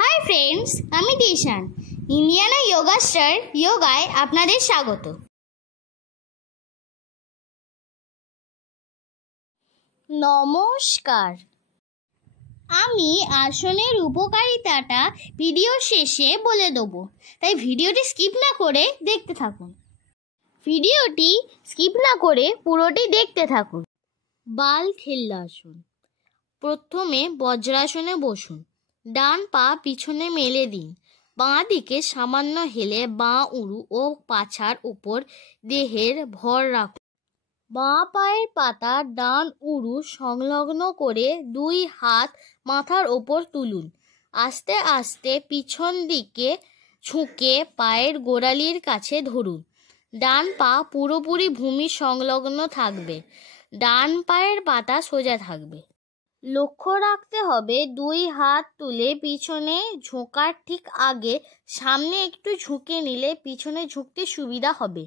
Hi friends, আমি Dishan. Indiana yoga star যোগায় আপনাদের স্বাগত। নমস্কার। আমি আসনের উপকারিতাটা ভিডিও শেষে বলে দেবো, তাই ভিডিওটি স্কিপ না করে দেখতে থাকুন। ভিডিওটি স্কিপ না করে পুরোটি দেখতে থাকুন। বালখেল্লাসন। প্রথমে বজ্রাসনে বসুন। ডান পা পিছনে মেলে দিন। বাঁ দিকে সামান্য হেলে বাঁ উরু ও পাছার উপর দেহের ভর রাখুন। বাঁ পায়ের পাতা ডান উরু সংলগ্ন করে দুই হাত মাথার ওপর তুলুন। আস্তে আস্তে পিছন দিকে ঝুঁকে পায়ের গোড়ালির কাছে ধরুন। ডান পা পুরোপুরি ভূমি সংলগ্ন থাকবে। ডান পায়ের পাতা সোজা থাকবে। লক্ষ্য রাখতে হবে দুই হাত তুলে পিছনে ঝোঁকার ঠিক আগে সামনে একটু ঝুঁকে নিলে পিছনে ঝুঁকতে সুবিধা হবে।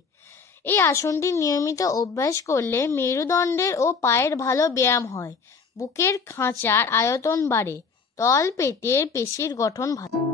এই আসনটি নিয়মিত অভ্যাস করলে মেরুদণ্ডের ও পায়ের ভালো ব্যায়াম হয়। বুকের খাঁচার আয়তন বাড়ে। তল পেটের পেশির গঠন ভালো।